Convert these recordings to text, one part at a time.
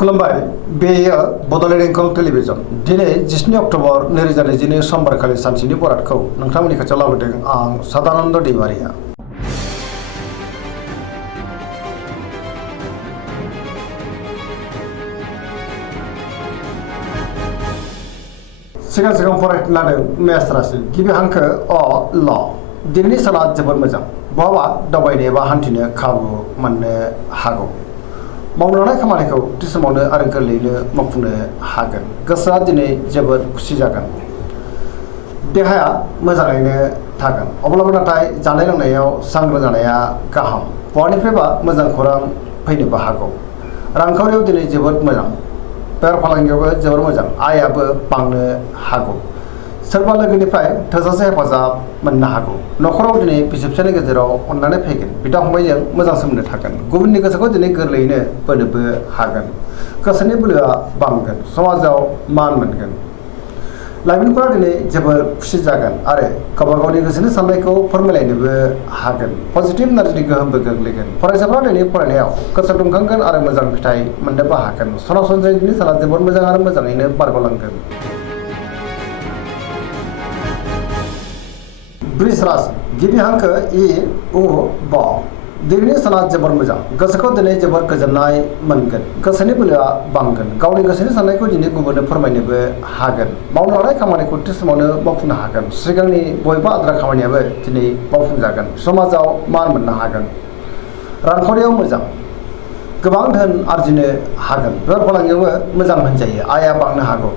खुलुमबाय बेयो बड'लेण्ड इंखं टेलिभिजन दिनै 17 अक्ट'बर 2022 समबारखालि सानसेनि बरादखौ नोंथांमोननि खाथियाव लाबोदों आं सदानन्द दैमारिया। सिगां फरायनो लादों मेष राशि गिबि हांखो अ ल दिनैनि साना जोबोद मोजां बहाबा दावबायनो एबा हान्थिनो खाबु मोननो हागौ। मावनो लानाय खामानिखौ थि समावनो आरो गोरलैयैनो मावफुंनो हागोन। गोसोआ दिनै जोबोद खुसि जागोन। देहाया मोजाङैनो थागोन अब्लाबो नाथाय जानाय लोंनायाव सांग्रां जानाया गाहाम। बहानिफ्रायबा मोजां खौरां फैनोबो हागौ। रांखावरियाव दिनै जोबोद मोजां। बेफार फालांगियावबो जोबोद मोजां। आयआबो बांनो हागौ। सोरबा लोगोनिफ्राय थोजासे हेफाजाब मोननो हागौ। न'खराव दिनै बिसि फिसायनि गेजेराव अननानै फैगोन। बिदा फंबायजों मोजां सोमोन्दो थागोन। गुबुननि गोसोखौ दिनै गोरलैयैनो बोनोबो हागोन। गोसोनि बोलोआ बांगोन। समाजाव मान मोनगोन। लाइमोनफोरा दिनै जोबोर खुसि जागोन आरो गावबा गावनि गोसोनि साननायखौ फोरमायलायनोबो हागोन। पजिटिभ एनार्जिनि गोहोमबो गोग्लैगोन। फरायसाफ्रा दिनै फरायनायाव गोसो दुंखांगोन आरो मोजां फिथाइ मोननोबो हागोन। सरासनस्रायै दिनै साना जोबोद मोजां आरो मोजाङैनो बारग'लांगोन। वृष राशि गिबि हांखो इ उ ब दिनैनि साना जोबोर मोजां। गोसोखौ दिनै जोबोर गोजोननाय मोनगोन। गोसोनि बोलोआ बांगोन। गावनि गोसोनि साननायखौ दिनै गुबुननो फोरमायनोबो हागोन। मावनो लानाय खामानिखौ थि समावनो मावफुंनो हागोन। सिगांनि बबेबा आद्रा खामानियाबो दिनै मावफुंजागोन। समाजाव मान मोननो हागोन। रांखावरियाव मोजां। गोबां धोन आरजिनो हागोन। बेफार फालांगियावबो मोजां होनजायो। आयआ बांनो हागौ।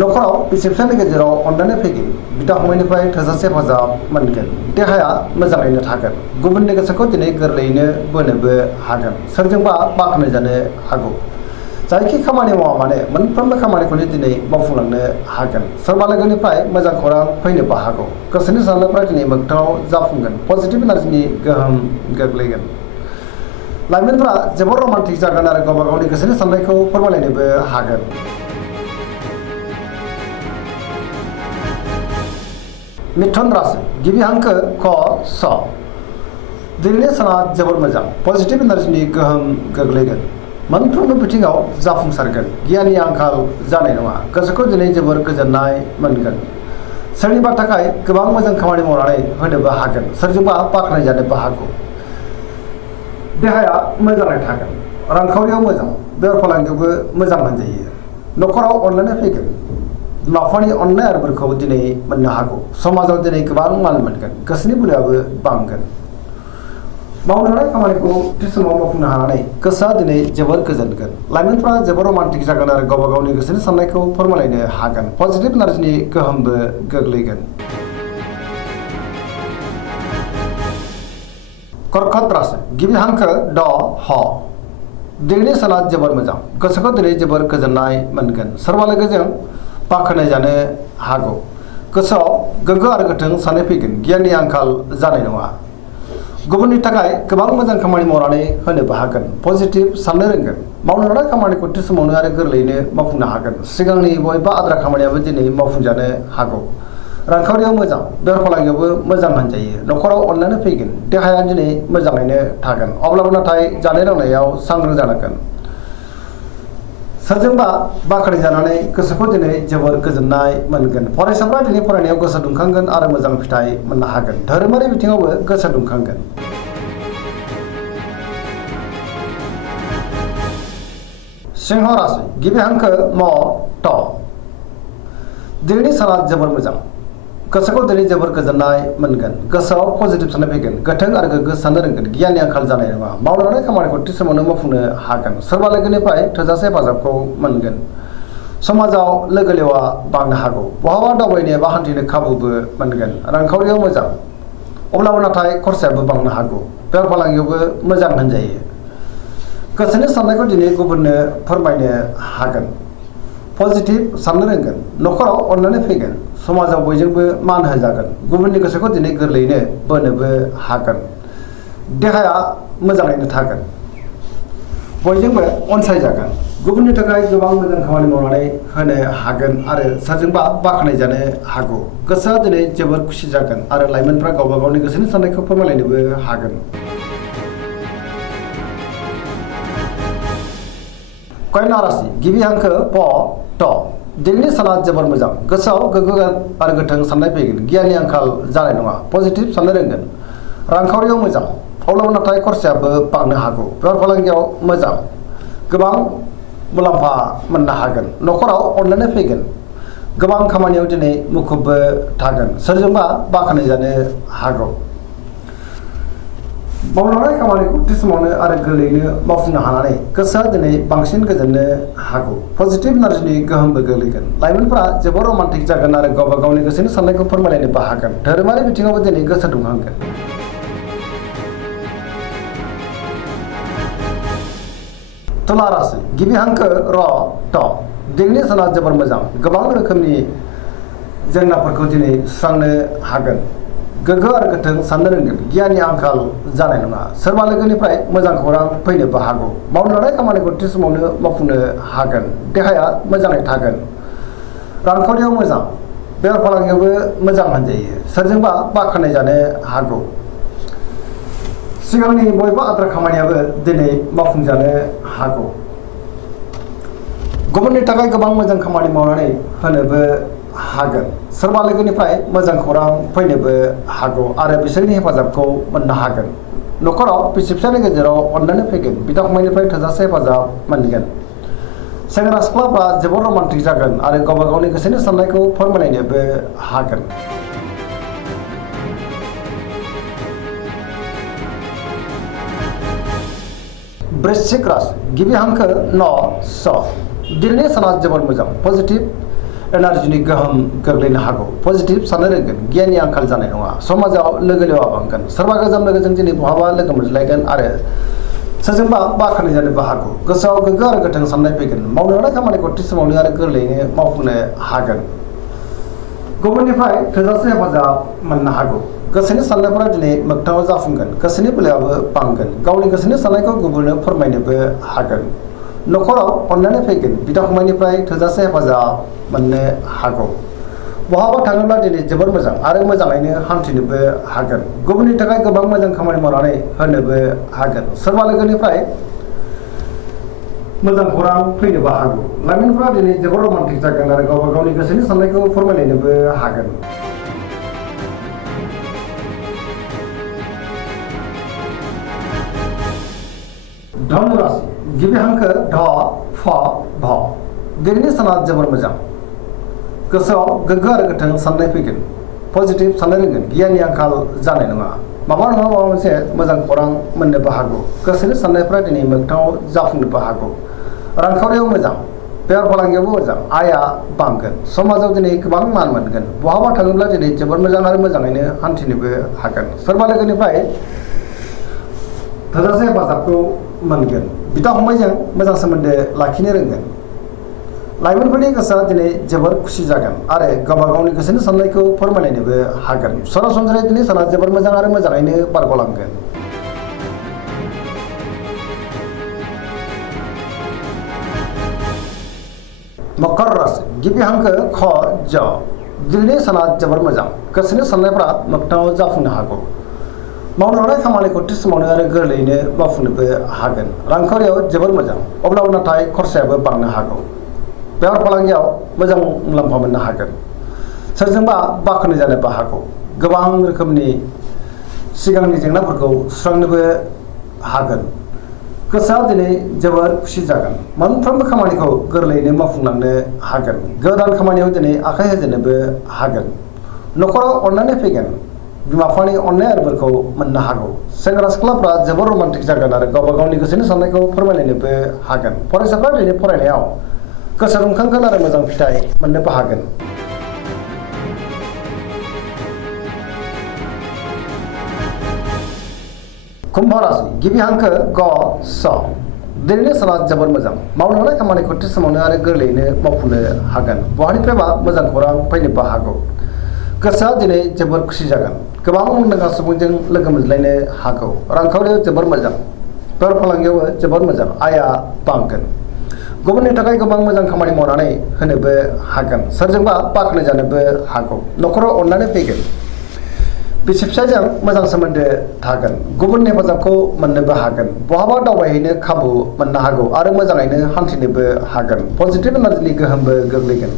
न'खराव बिसि फिसायनि गेजेराव अनलायनाय फैगोन। बिदा फंबायनिफ्राय थोजासे हेफाजाब मोनगोन। देहाया मोजाङैनो थागोन। गुबुननि गोसोखौ दिनै गोरलैयैनो बोनोबो हागोन। सोरजोंबा बाख्नायजानो हागौ। जायखि खामानि मावा मानो मोनफ्रोमबो खामानिखौनो दिनै मावफुंलांनो हागोन। सोरबा लोगोनिफ्राय मोजां खौरां फैनोबो हागौ। गोसोनि साननायफ्रा दिनै मोगथाङाव जाफुंगोन। पजिटिभ एनार्जिनि गोहोम गोग्लैगोन। लाइमोनफ्रा जोबोर रमान्टिक जागोन आरो गावबा गावनि गोसोनि साननायखौ फोरमायलायनोबो हागोन। मिथुन राशि गिबि हांखो क स दिनैनि साना जोबोर मोजां। पजिटिभ एनार्जिनि गोहोम गोग्लैगोन। मोनफ्रोमबो बिथिङाव जाफुंसारगोन। गियाननि आंखाल जानाय नङा। गोसोखौ दिनै जोबोर गोजोननाय मोनगोन। सोरनिबा थाखाय गोबां मोजां खामानि मावनानै होनोबो हागोन। सोरजोंबा बाख्नायजानोबो हागौ। देहाया मोजाङै थागोन। रांखावरियाव मोजां। बेफार फालांगियावबो मोजां होनजायो। न'खराव अनलायनाय फैगोन। बिमा बिफानि अननाय आरो बोरखौ दिनै मोननो हागौ। समाजाव दिनै गोबां मान मोनगोन। गोसोनि बोलोआबो बांगोन। मावनो लानाय खामानिखौ थि समाव मावफुंनो हानानै गोसोआ दिनै जोबोर गोजोनगोन। लाइमोनफ्रा जोबोर रमान्टिक जागोन आरो गावबा गावनि गोसोनि साननायखौ फोरमायलायनो हागोन। पजिटिभ एनार्जिनि गोहोमबो गोग्लैगोन। कर्कट राशि गिबि हांखो ड ह दिनैनि साना जोबोर मोजां। गोसोखौ दिनै जोबोर गोजोननाय मोनगोन। सोरबा लोगोजों बाख्नायजानो हागौ। गोसोआव गोग्गो आरो गोथों साननाय फैगोन। गियाननि आंखाल जानाय नङा। गुबुननि थाखाय गोबां मोजां खामानि मावनानै होनोबो हागोन। पजिटिभ साननो रोंगोन। मावनो लानाय खामानिखौ थि समावनो आरो गोरलैयैनो मावफुंनो हागोन। सिगांनि बबेबा आद्रा खामानियाबो दिनै मावफुंजानो हागौ। रांखावरियाव मोजां। बेफार फालांगियावबो मोजां होनजायो। न'खराव अनलायनाय फैगोन। देहाया दिनै मोजाङैनो थागोन अब्लाबो नाथाय जानाय लोंनायाव सांग्रां जानांगोन। सोरजोंबा बाख्नायजानानै गोसोखौ दिनै जोबोर गोजोननाय मोनगोन। फरायसाफ्रा दिनै फरायनायाव गोसो दुंखांगोन आरो मोजां फिथाइ मोननो हागोन। धोरोमारि बिथिङावबो गोसो दुंखांगोन। सिंह राशि गिबि हांखो म ट दिनैनि साना जोबोर मोजां। गोसोखौ दिनै जोबोर गोजोननाय मोनगोन। गोसोआव पजिटिभ साननाय फैगोन। गोथों आरो गोग्गो साननो रोंगोन। गियाननि आंखाल जानाय नङा। मावनो लानाय खामानिखौ थि समावनो मावफुंनो हागोन। सोरबा लोगोनिफ्राय थोजासे हेफाजाबखौ मोनगोन। समाजाव लोगो लेवा बांनो हागौ। बहाबा दावबायनो एबा हान्थिनो खाबुबो मोनगोन। रांखावरियाव मोजां अब्लाबो नाथाय खरसायाबो बांनो हागौ। बेफार फालांगियावबो मोजां होनजायो। गोसोनि साननायखौ दिनै गुबुननो फोरमायनो हागोन। पजिटिभ साननो रोंगोन। न'खराव अनलायनाय फैगोन। समाजाव बयजोंबो मान होजागोन। गुबुननि गोसोखौ दिनै गोरलैयैनो बोनोबो हागोन। देहाया मोजाङैनो थागोन। बयजोंबो अनसायजागोन। गुबुननि थाखाय गोबां मोजां खामानि मावनानै होनो हागोन आरो सोरजोंबा बाख्नायजानो हागौ। गोसोआ दिनै जोबोर खुसि जागोन आरो लाइमोनफ्रा गावबा गावनि गोसोनि साननायखौ फोरमायलायनोबो हागोन। कन्या राशि गिबि हांखो प ट दिनैनि साना जोबोर मोजां गोसोआव गोग्गो आरो गोथों साननाय फैगोन गियाननि आंखाल जानाय नङा पजिटिभ साननो रोंगोन रांखावरियाव मोजां अब्लाबो नाथाय खरसायाबो बांनो हागौ बेफार फालांगियाव मोजां गोबां मुलाम्फा मोननो हागोन न'खराव अनलायनाय फैगोन गोबां खामानियाव दिनै मुखुबबो थागोन सोरजोंबा बाख्नायजानो हागौ मावलांनाय खामानिखौ थि समावनो आरो गोरलैयैनो मावफुंनो हानानै गोसोआ दिनै बांसिन गोजोननो हागौ पजिटिभ एनार्जिनि गोहोमबो गोग्लैगोन लाइमोनफोरा जोबोर रमान्टिक जागोन आरो गावबा गावनि गोसोनि साननायखौ फोरमायलायनोबो हागोन धोरोमारि बिथिङावबो दिनै गोसो दुंखांगोन तुला राशि गिबि हांखो र ट दिनैनि साना जोबोर मोजां गोबां रोखोमनि जेंनाफोरखौ दिनै सुस्रांनो हागोन गोग्गो आरो गोथों साननो रोंगोन गियाननि आंखाल जानाय नङा सोरबा लोगोनिफ्राय मोजां खौरां फैनोबो हागौ मावनो लानाय खामानिखौ थि समावनो मावफुंनो हागोन देहाया मोजाङै थागोन रांखावरियाव मोजां बेफार फालांगियावबो मोजां होनजायो सोरजोंबा बाख्नायजानो हागौ सिगांनि बयबो आद्रा खामानियाबो दिनै मावफुंजानो हागौ गुबुननि थाखाय गोबां मोजां खामानि मावनानै होनोबो हागोन सोरबा लोगोनिफ्राय मोजां खौरां फैनोबो हागौ आरो बिसोरनि हेफाजाबखौ मोननो हागोन न'खराव बिसि फिसायनि गेजेराव अनलायनाय फैगोन बिदा फंबायनिफ्राय थोजासे हेफाजाब मोनगोन सेंग्रा सिख्लाफ्रा जोबोर रमान्टिक जागोन आरो गावबा गावनि गोसोनि साननायखौ फोरमायलायनोबो हागोन वृश्चिक राशि गिबि हांखो न स दिनैनि साना जोबोर मोजां पजिटिभ एनार्जिनि गोहोम गोग्लैनो हागौ पजिटिभ साननो रोंगोन गियाननि आंखाल जानाय नङा समाजाव लोगो लेवा बांगोन सोरबा गोजाम लोगोजों दिनै बहाबा लोगो मोनज्लायगोन आरो सोरजोंबा बाख्नायजानोबो हागौ गोसोआव गोग्गो आरो गोथों साननाय फैगोन मावनो लानाय खामानिखौ थि समावनो आरो गोरलैयैनो मावफुंनो हागोन गुबुननिफ्राय थोजासे हेफाजाब मोननो हागौ गोसोनि साननायफोरा दिनै मोगथाङाव जाफुंगोन गोसोनि बोलोआबो बांगोन गावनि गोसोनि साननायखौ गुबुननो फोरमायनोबो हागोन न'खराव अनलायनाय फैगोन बिदा फंबायनिफ्राय थोजासे हेफाजाब मोननो हागौ बहाबा थाङोब्ला दिनै जोबोर मोजां आरो मोजाङैनो हान्थिनोबो हागोन गुबुननि थाखाय गोबां मोजां खामानि मावनानै होनोबो हागोन सोरबा लोगोनिफ्राय मोजां खौरां फैनोबो हागौ लाइमोनफोरा दिनै जोबोर रमान्टिक जागोन आरो गावबा गावनि गोसोनि साननायखौ फोरमायलायनोबो हागोन धनु राशि गिबि हांखो ध फ भ दिनैनि साना जोबोर मोजां गोसोआव गोग्गो आरो गोथों साननाय फैगोन पजिटिभ साननो रोंगोन गियाननि आंखाल जानाय नङा माबा नङा माबा मोनसे मोजां खौरां मोननोबो हागौ गोसोनि साननायफ्रा दिनै मोगथाङाव जाफुंनोबो हागौ रांखावरियाव मोजां बेफार फालांगियावबो मोजां आयआ बांगोन समाजाव दिनै गोबां मान मोनगोन बहाबा थाङोब्ला दिनै जोबोर मोजां आरो मोजाङैनो हान्थिनोबो हागोन सोरबा लोगोनिफ्राय थोजासे हेफाजाबखौ मोनगोन बिदा फंबायजों मोजां सोमोन्दो लाखिनो रोंगोन लाइमोनफोरनि गोसोआ दिनै जोबोर खुसि जागोन आरो गावबा गावनि गोसोनि साननायखौ फोरमायलायनोबो हागोन सरासनस्रायै दिनै साना जोबोर मोजां आरो मोजाङैनो बारग'लांगोन मकर राशि गिबि हांखो ख ज दिनैनि साना जोबोर मोजां गोसोनि साननायफ्रा मोगथाङाव जाफुंनो हागौ मावनो लानाय खामानिखौ थि समावनो आरो गोरलैयैनो मावफुंनोबो हागोन रांखावरियाव जोबोर मोजां अब्लाबो नाथाय खरसायाबो बांनो हागौ बेफार फालांगियाव मोजां मुलाम्फा मोननो हागोन सोरजोंबा बाख्नायजानोबो हागौ गोबां रोखोमनि सिगांनि जेंनाफोरखौ सुस्रांनोबो हागोन गोसोआ दिनै जोबोर खुसि जागोन मोनफ्रोमबो खामानिखौ गोरलैयैनो मावफुंलांनो हागोन गोदान खामानियाव दिनै आखाइ होजेननोबो हागोन न'खराव अननानै फैगोन बिमा बिफानि अननाय आरो बोरखौ मोननो हागौ सेंग्रा सिख्लाफ्रा जोबोर रमान्टिक जागोन आरो गावबा गावनि गोसोनि साननायखौ फोरमायलायनोबो हागोन फरायसाफ्रा दिनै फरायनायाव गोसो दुंखांगोन आरो मोजां फिथाइ मोननोबो हागोन कुम्भ राशि गिबि हांखो ग स दिनैनि साना जोबोर मोजां मावनो लानाय खामानिखौ थि समावनो आरो गोरलैयैनो मावफुंनो हागोन बहानिफ्रायबा मोजां खौरां फैनोबो हागौ गोसोआ दिनै जोबोर खुसि जागोन गोबां मुंदांखा सुबुंजों लोगो मोनज्लायनो हागौ रांखावरियाव जोबोर मोजां बेफार फालांगियावबो जोबोर मोजां आयआ बांगोन गुबुननि थाखाय गोबां मोजां खामानि मावनानै होनोबो हागोन सोरजोंबा बाख्नायजानोबो हागौ न'खराव अननानै फैगोन बिसि फिसायजों मोजां सोमोन्दो थागोन, गुबुननि हेफाजाबखौ मोननोबो हागोन, बहाबा दावबायहैनो खाबु मोननो हागौ आरो मोजाङैनो हान्थिनोबो हागोन। पजिटिभ एनार्जिनि गोहोमबो गोग्लैगोन।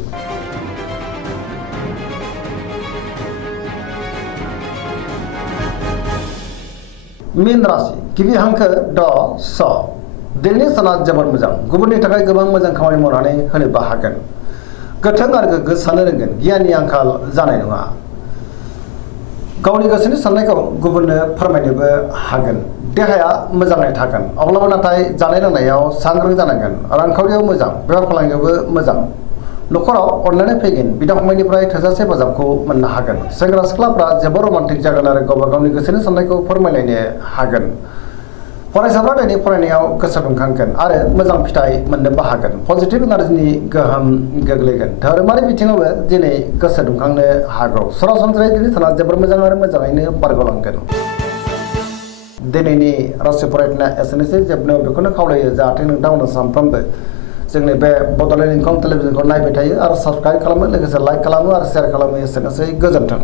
मीन राशि गिबि हांखो ड स। दिनैनि साना जोबोद मोजां, गुबुननि थाखाय गोबां मोजां खामानि मावनानै होनोबो हागोन। गोथों आरो गोग्गो साननो रोंगोन, गियाननि आंखाल जानाय नङा। गावनि गोसोनि साननायखौ गुबुननो फोरमायनोबो हागोन। देहाया मोजाङै थागोन, अब्लाबो नाथाय जानाय लोंनायाव सांग्रां जानांगोन। रांखावरियाव मोजां, बेफार फालांगियावबो मोजां। न'खराव अनलायनाय फैगोन, बिदा फंबायनिफ्राय थोजासे हेफाजाबखौ मोननो हागोन। सेंग्रा सिख्लाफ्रा जोबोर रमान्टिक जागोन आरो गावबा गावनि गोसोनि साननायखौ फोरमायलायनो हागोन। फरायसाफ्रा दिनै फरायनायाव गोसो दुंखांगोन आरो मोजां फिथाइ मोननोबो हागोन। पजिटिभ एनार्जिनि गोहोम गोग्लैगोन। धोरोमारि बिथिङावबो दिनै गोसो दुंखांनो हागौ। सरासनस्रायै दिनै साना जोबोर मोजां आरो मोजाङैनो बारग'लांगोन। दिनैनि राशि फरायनाया एसेनोसै। जोबनायाव बेखौनो खावलायो जाहाथे नोंथांमोना सानफ्रोमबो जोंनि बे बड'लेण्ड इंखं टेलिभिजनखौ नायबाय थायो आरो साबस्क्राइब खालामो, लोगोसे लाइक खालामो आरो शेयार खालामो। एसेनोसै, गोजोन्थों।